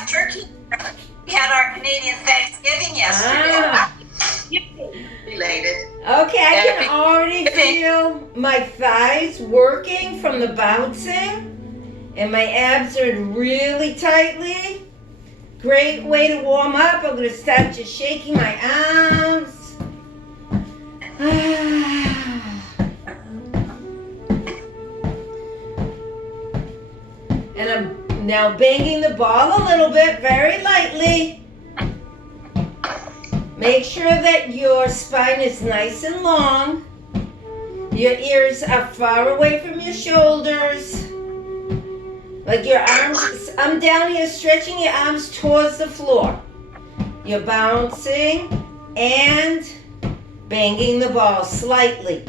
have turkey. We had our Canadian Thanksgiving yesterday. Related. Okay, I can already feel my thighs working from the bouncing, and my abs are really tightly. Great way to warm up. I'm gonna start just shaking my arms. And I'm now banging the ball a little bit, very lightly. Make sure that your spine is nice and long. Your ears are far away from your shoulders. Like your arms, I'm down here stretching your arms towards the floor. You're bouncing and banging the ball slightly.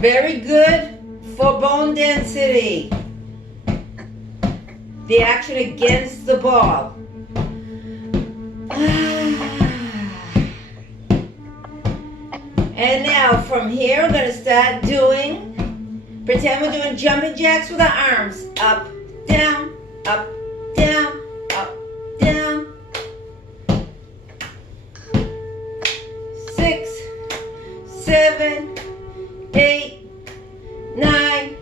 Very good for bone density. The action against the ball. And now from here, we're going to start doing, pretend we're doing jumping jacks with our arms. Up, down, up, down, up, down. 6, 7, 8, 9,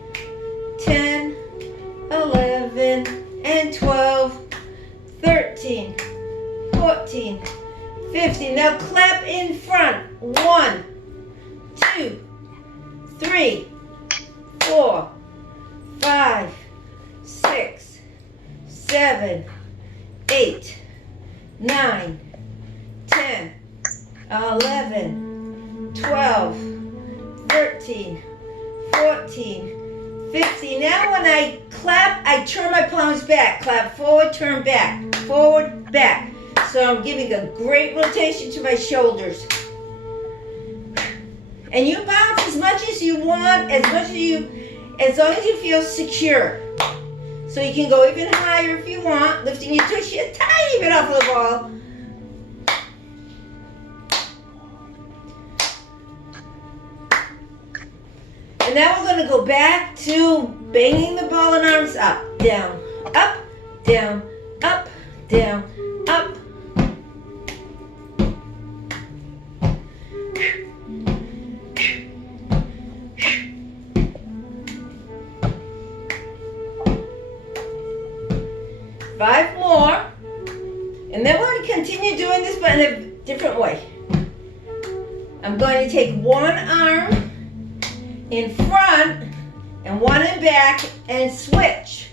10, 11, and 12, 13, 14, 15. Now clap in front. 1, 2, 3, 4, 5, 6, 7, 8, 9, 10, 11, 12, 13, 14, 15. Now when I clap, I turn my palms back. Clap forward, turn back. Forward, back. So I'm giving a great rotation to my shoulders. And you bounce as much as you want, as long as you feel secure. So you can go even higher if you want, lifting your tushy a tiny bit off the ball. And now we're going to go back to banging the ball and arms up, down, up, down, up, down, up. Five more. And then we're going to continue doing this but in a different way. I'm going to take one arm in front and one in back and switch.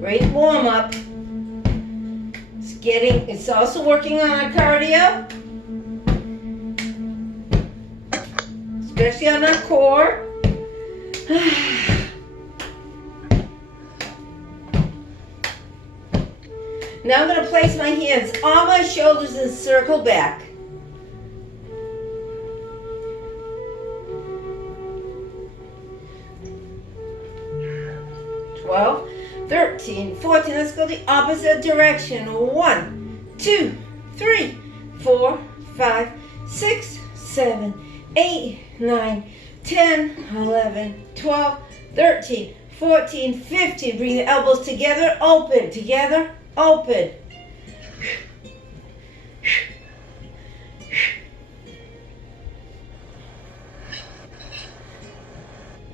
Great warm up. It's also working on our cardio. Especially on our core. Now I'm going to place my hands on my shoulders and circle back. Twelve, 13, 14. Let's go the opposite direction. 1, 2, 3, 4, 5, 6, 7, 8, 9, 10, 11, 12, 13, 14, 15. Bring the elbows together, open, together, open.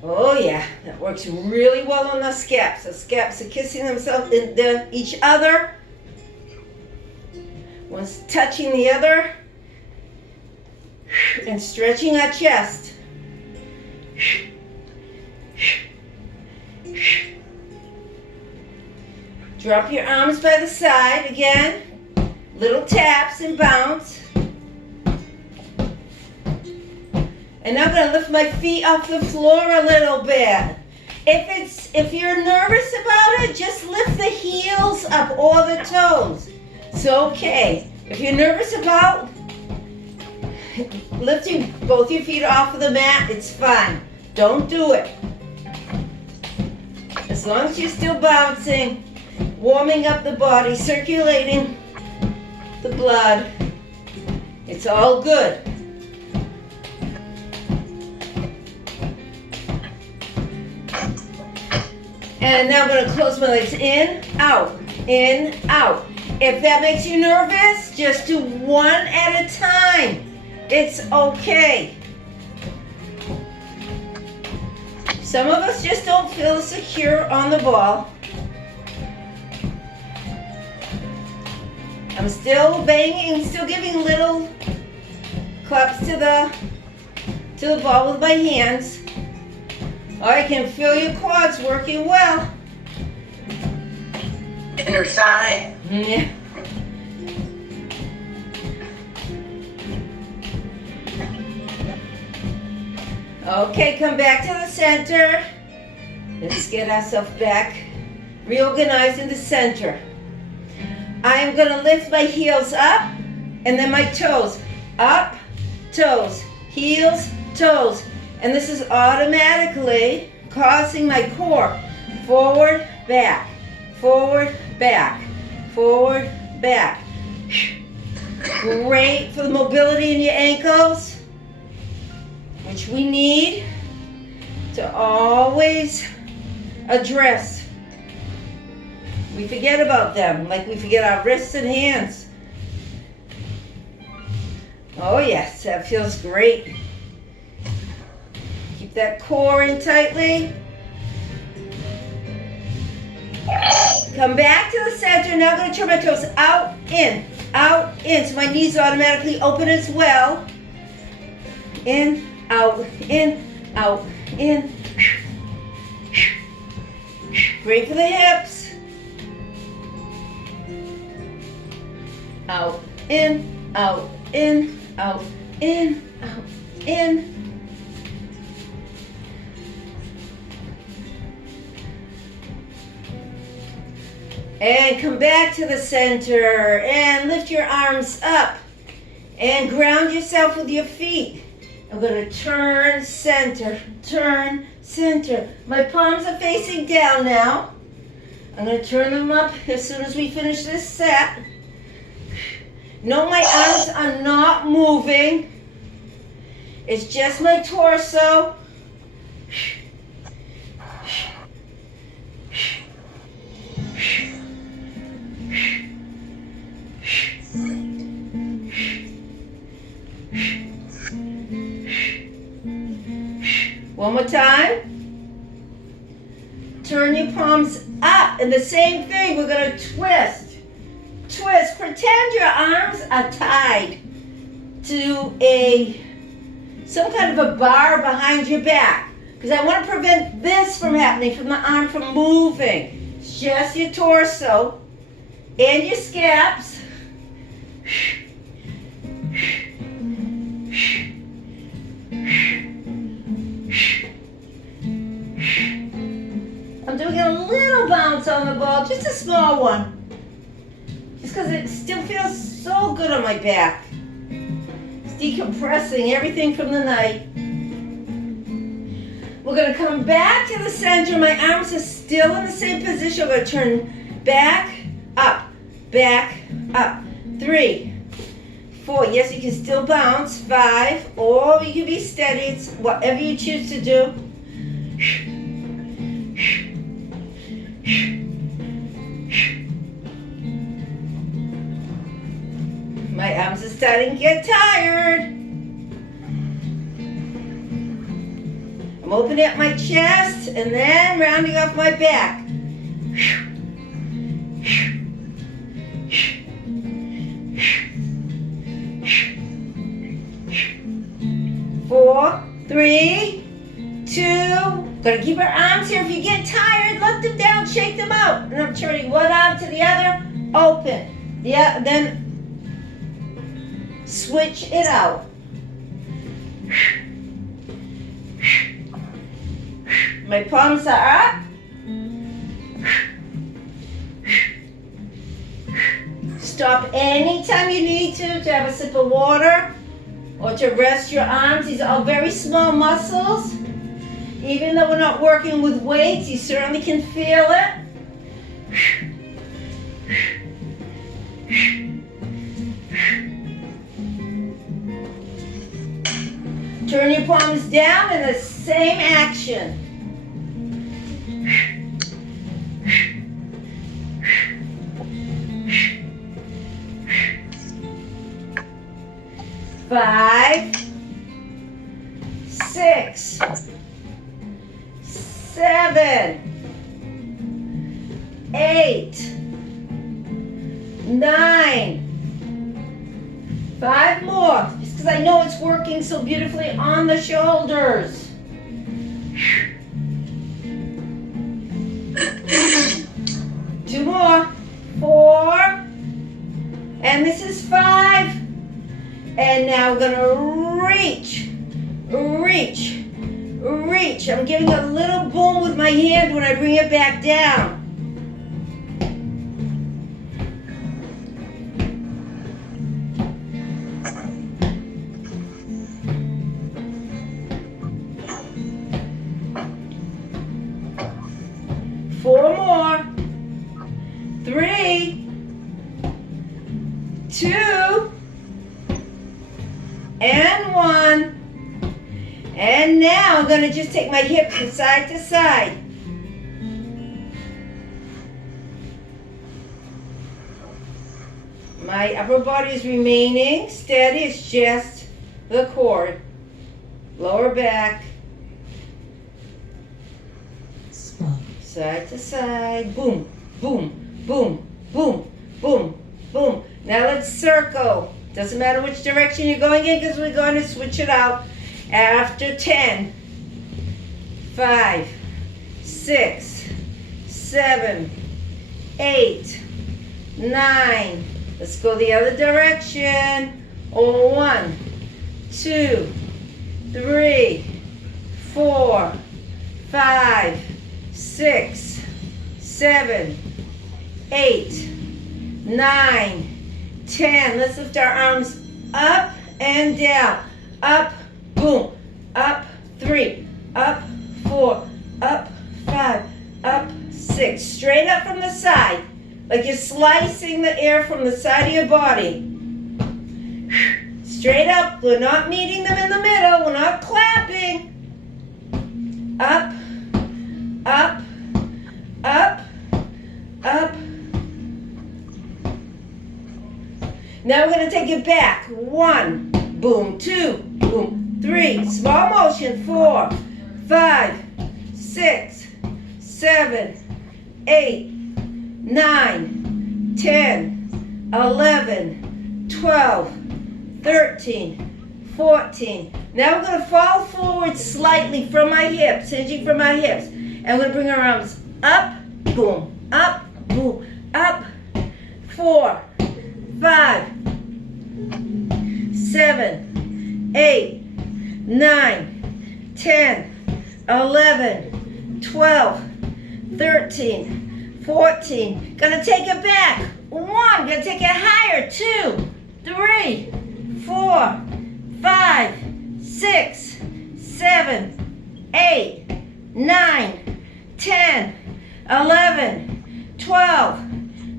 Oh yeah, that works really well on the scaps. The scaps are kissing themselves into each other. One's touching the other. And stretching our chest. Drop your arms by the side again. Little taps and bounce. And now I'm going to lift my feet off the floor a little bit. If you're nervous about it, just lift the heels up or the toes. It's okay. If you're nervous about lifting both your feet off of the mat, it's fine. Don't do it. As long as you're still bouncing. warming up the body, circulating the blood. It's all good. And now I'm going to close my legs in, out, in, out. If that makes you nervous, just do one at a time. It's okay. Some of us just don't feel secure on the ball. I'm still banging, still giving little claps to the ball with my hands. I can feel your quads working well. Inner thigh. Yeah. Okay, come back to the center. Let's get ourselves back reorganized in the center. I am going to lift my heels up and then my toes. Up, toes, heels, toes. And this is automatically causing my core forward, back, forward, back, forward, back. Great for the mobility in your ankles, which we need to always address. We forget about them, like we forget our wrists and hands. Oh yes, that feels great. Keep that core in tightly. Come back to the center. Now I'm going to turn my toes out, in, so my knees automatically open as well. In, out, in, out, in. Great for the hips. Out, in, out, in, out, in, out, in. And come back to the center and lift your arms up and ground yourself with your feet. I'm going to turn center, turn center. My palms are facing down now. I'm going to turn them up as soon as we finish this set. No, my arms are not moving. It's just my torso. One more time. Turn your palms up. And the same thing, we're going to twist. Twist. Pretend your arms are tied to some kind of a bar behind your back. Because I want to prevent this from happening, from the arm from moving. It's just your torso and your scaps. I'm doing a little bounce on the ball, just a small one. Just because it still feels so good on my back. It's decompressing everything from the night. We're going to come back to the center. My arms are still in the same position. We're going to turn back, up, 3, 4. Yes, you can still bounce. 5, or you can be steady. It's whatever you choose to do. My arms are starting to get tired. I'm opening up my chest and then rounding off my back. 4, 3, 2. Gotta keep our arms here. If you get tired, let them down, shake them out. And I'm turning one arm to the other, open. Yeah, then switch it out. My palms are up. Stop anytime you need to have a sip of water or to rest your arms. These are all very small muscles. Even though we're not working with weights, you certainly can feel it. arms down in the same action. Five, 6, 7, 8, 9. 5 more, just because I know it's working so beautifully on the shoulders. 2 more. 4. And this is 5. And now we're gonna reach, reach, reach. I'm giving a little boom with my hand when I bring it back down. Four more. 3, 2, and 1. And now I'm going to just take my hips from side to side. My upper body is remaining steady. It's just the core. Lower back. Side to side. Boom, boom, boom, boom, boom, boom. Now let's circle. Doesn't matter which direction you're going in because we're going to switch it out after 10. 5, 6, 7, 8, 9. Let's go the other direction. 1, 2, 3, 4, 5, 6, 7, 8, 9, 10. Let's lift our arms up and down. Up, boom. Up, 3. Up, 4. Up, 5. Up, 6. Straight up from the side. Like you're slicing the air from the side of your body. Straight up. We're not meeting them in the middle. We're not clapping. Up, up, up, up. Now we're going to take it back. 1, boom, 2, boom, 3. Small motion. 4, 5, 6, 7, 8, 9, 10, 11, 12, 13, 14. Now we're going to fall forward slightly from my hips, hinging from my hips. And we're going to bring our arms up, boom, up, 4, 5, 7, 8, 9, 10, 11, 12, 13, 14. Gonna take it back. 1, gonna take it higher. 2, 3, 4, 5, 6, 7, 8, 9, 10, 11, 12,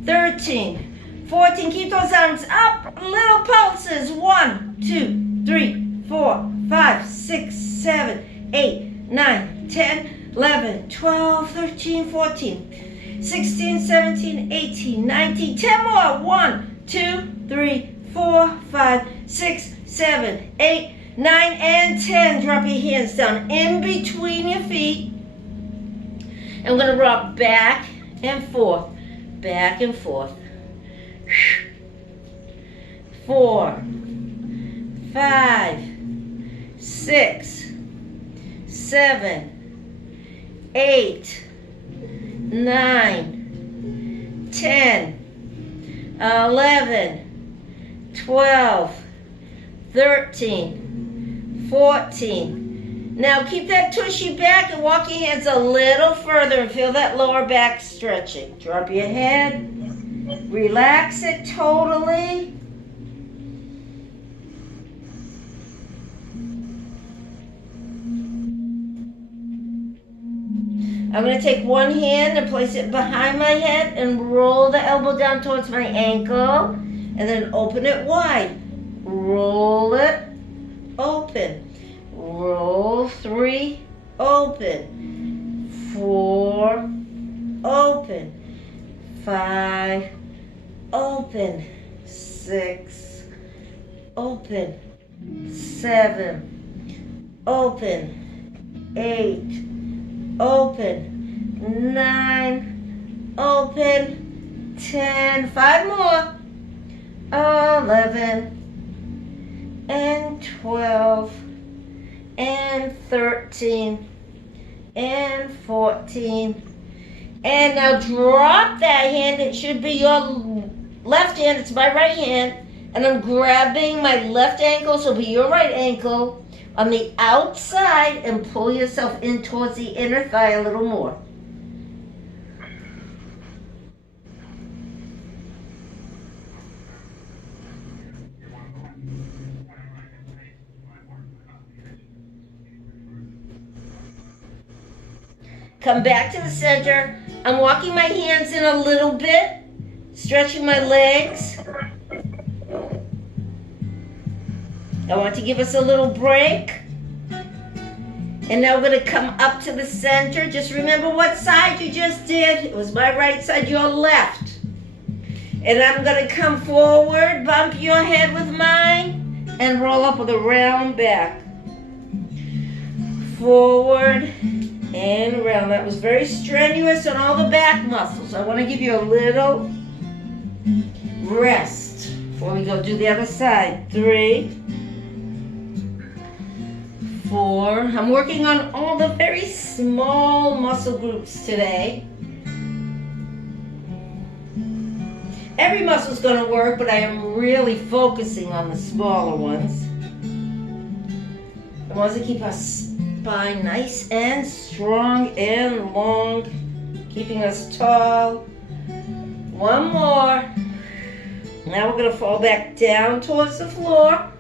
13, 14. Keep those arms up. Little pulses. 1, 2, 3, 4, 5, 6, 7, 8, 9, 10, 11, 12, 13, 14, 16, 17, 18, 19. 10 more. 1, 2, 3, 4, 5, 6, 7, 8, 9, and 10. Drop your hands down in between your feet. And we're going to rock back and forth. Back and forth. 4, 5, 6, 7, 8, 9, 10, 11, 12, 13, 14. Now keep that tushy back and walk your hands a little further and feel that lower back stretching. Drop your head. Relax it totally. I'm going to take one hand and place it behind my head and roll the elbow down towards my ankle and then open it wide. Roll it, open. roll, 3, open, 4, open, 5, open, 6, open, 7, open, 8, open, 9, open, 10, 5 more, 11, and 12, and 13, and 14, and now drop that hand. It should be your left hand, it's my right hand, and I'm grabbing my left ankle, so it'll be your right ankle, on the outside, and pull yourself in towards the inner thigh a little more. Come back to the center. I'm walking my hands in a little bit, stretching my legs. I want to give us a little break. And now we're going to come up to the center. Just remember what side you just did. It was my right side, your left. And I'm going to come forward, bump your head with mine, and roll up with a round back. Forward and around. That was very strenuous on all the back muscles. I want to give you a little rest before we go do the other side. 3, 4. I'm working on all the very small muscle groups today. Every muscle's going to work, but I am really focusing on the smaller ones. I want to keep our spine nice and strong and long, keeping us tall. One more. Now we're going to fall back down towards the floor.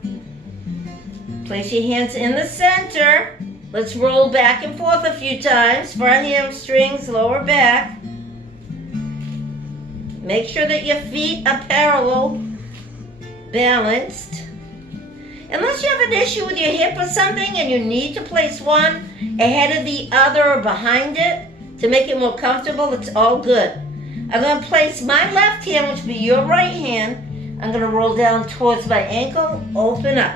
Place your hands in the center. Let's roll back and forth a few times for our hamstrings, lower back. Make sure that your feet are parallel, balanced. Unless you have an issue with your hip or something and you need to place one ahead of the other or behind it to make it more comfortable, it's all good. I'm going to place my left hand, which will be your right hand. I'm going to roll down towards my ankle, open up.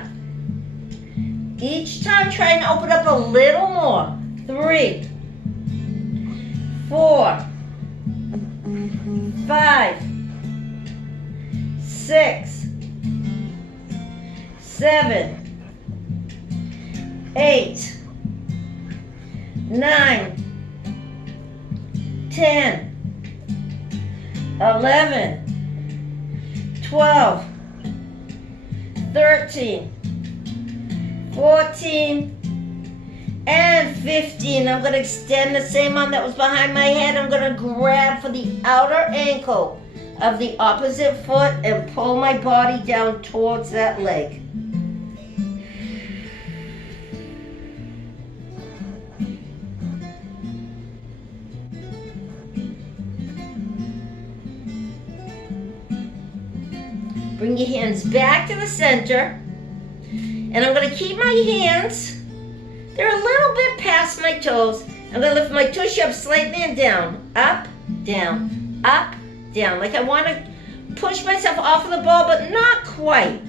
Each time try and open up a little more. 3, 4, 5, 6, 7, 8, 9, 10, 11, 12, 13, 14, and 15. I'm going to extend the same arm that was behind my head. I'm going to grab for the outer ankle of the opposite foot and pull my body down towards that leg. Bring your hands back to the center. And I'm going to keep my hands, they're a little bit past my toes. I'm going to lift my tushy up slightly and down, up, down, up, down. Like I want to push myself off of the ball, but not quite.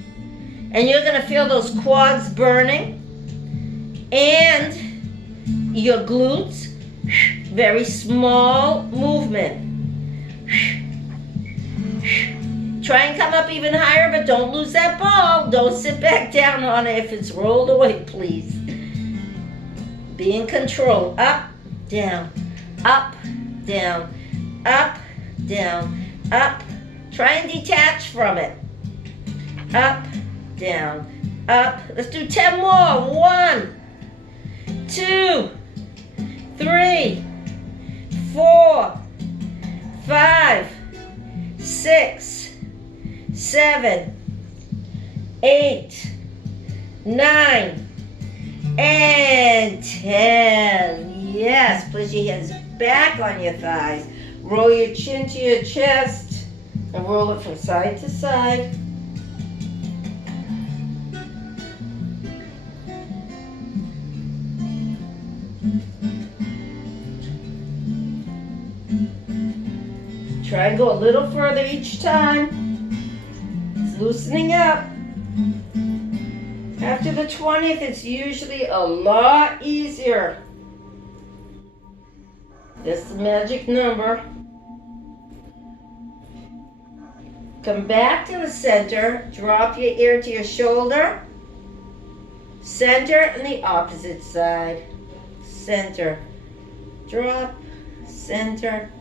And you're going to feel those quads burning. And your glutes, very small movement. Try and come up even higher, but don't lose that ball. Don't sit back down on it if it's rolled away, please. Be in control. Up, down, up, down, up, down, up. Try and detach from it. Up, down, up. Let's do 10 more. 1, 2, 3, 4, 5, 6, 7, 8, 9, and 10. Yes, place your hands back on your thighs. Roll your chin to your chest and roll it from side to side. Try and go a little further each time. It's loosening up. After the 20th, it's usually a lot easier. That's the magic number. Come back to the center. Drop your ear to your shoulder. Center and the opposite side. Center. Drop. Center.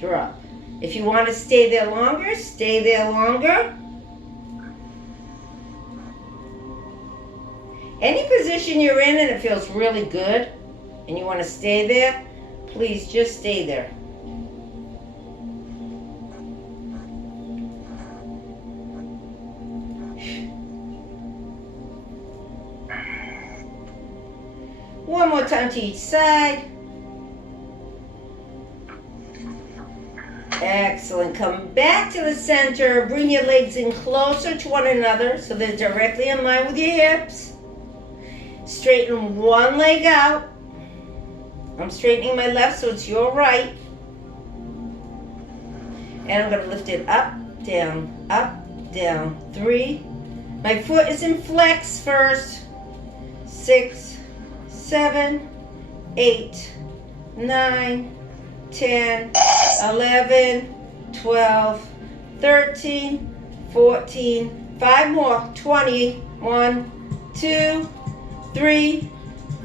Drop. If you want to stay there longer, stay there longer. Any position you're in and it feels really good and you want to stay there, please just stay there. One more time to each side. Excellent. Come back to the center. Bring your legs in closer to one another so they're directly in line with your hips. Straighten one leg out. I'm straightening my left, so it's your right. And I'm going to lift it up, down, 3. My foot is in flex first. 6, 7, 8, 9, 10, 11, 12, 13, 14, 5 more, 20, 1, 2, 3,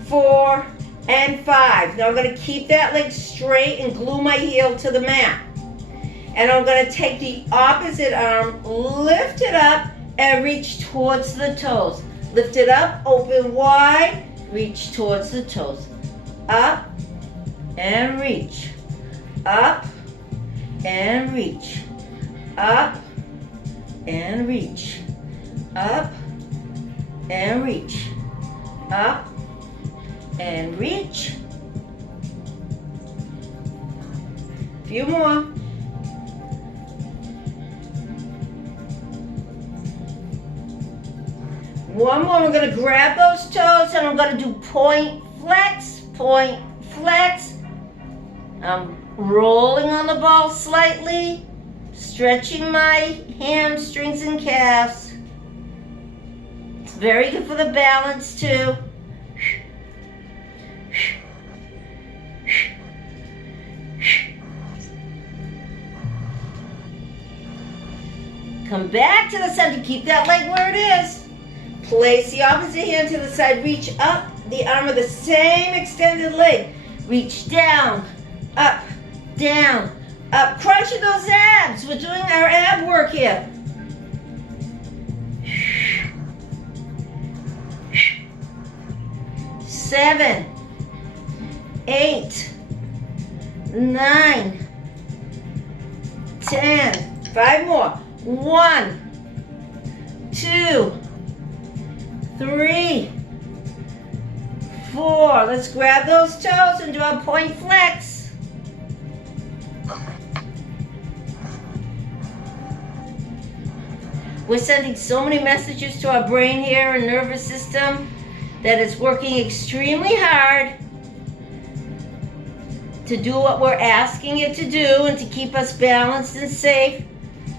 4, and 5. Now I'm going to keep that leg straight and glue my heel to the mat. And I'm going to take the opposite arm, lift it up, and reach towards the toes. Lift it up, open wide, reach towards the toes. Up and reach. Up and reach. Up and reach. Up and reach. Up and reach. Few more. One more. I'm going to grab those toes and I'm going to do point, flex, point, flex. I'm rolling on the ball slightly, stretching my hamstrings and calves. It's very good for the balance too. Come back to the center. Keep that leg where it is. Place the opposite hand to the side. Reach up the arm of the same extended leg. Reach down, up, down, up. Crunching those abs. We're doing our ab work here. Seven, 8, 9, 10. 5 more. 1, 2, 3, 4. Let's grab those toes and do our point flex. We're sending so many messages to our brain here and nervous system that it's working extremely hard to do what we're asking it to do and to keep us balanced and safe.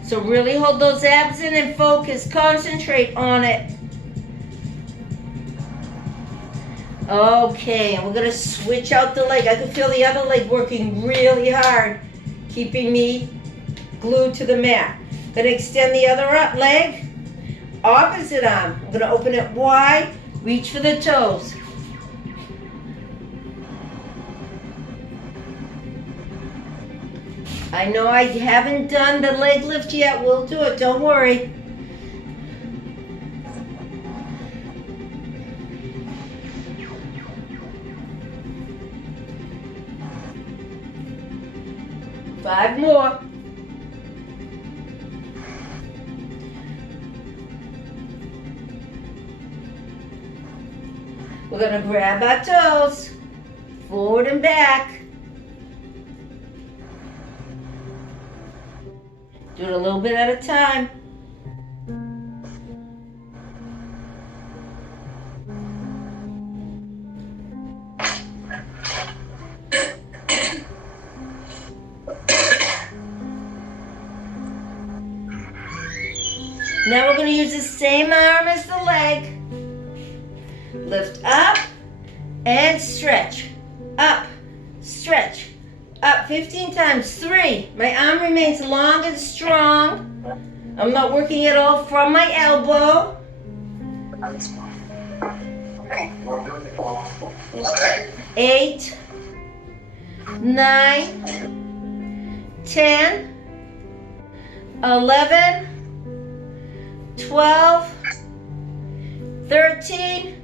So really hold those abs in and focus. Concentrate on it. Okay, and we're going to switch out the leg. I can feel the other leg working really hard, keeping me glued to the mat. Going to extend the other leg. Opposite arm. I'm going to open it wide. Reach for the toes. I know I haven't done the leg lift yet. We'll do it. Don't worry. Five more. We're going to grab our toes, forward and back. Do it a little bit at a time. Now we're going to use the same arm as the leg. Lift up and stretch. Up, stretch. Up 15 times. 3. My arm remains long and strong. I'm not working at all from my elbow. Okay. 8, 9, 10, 11, 12, 13,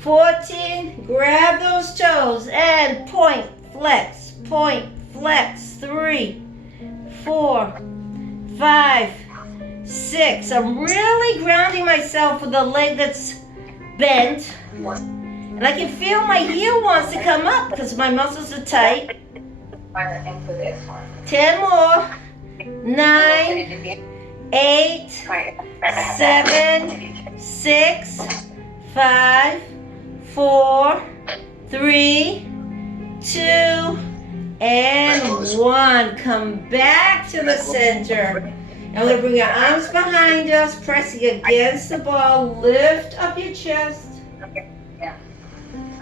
14. Grab those toes and point, flex, 3, 4, 5, 6. I'm really grounding myself with the leg that's bent. And I can feel my heel wants to come up because my muscles are tight. 10 more. 9, 8, 7, 6, 5, 4, 3, 2, and 1. Come back to the center. And we're going to bring our arms behind us, pressing against the ball. Lift up your chest.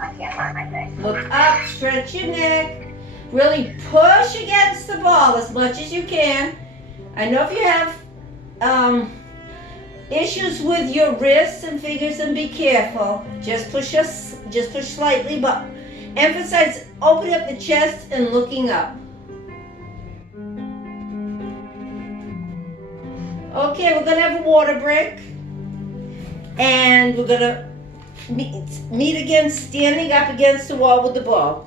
I can't find my thing. Look up, stretch your neck. Really push against the ball as much as you can. I know if you have issues with your wrists and fingers, then be careful. Just push slightly, but emphasize opening up the chest and looking up. Okay, we're gonna have a water break, and we're gonna meet again, standing up against the wall with the ball.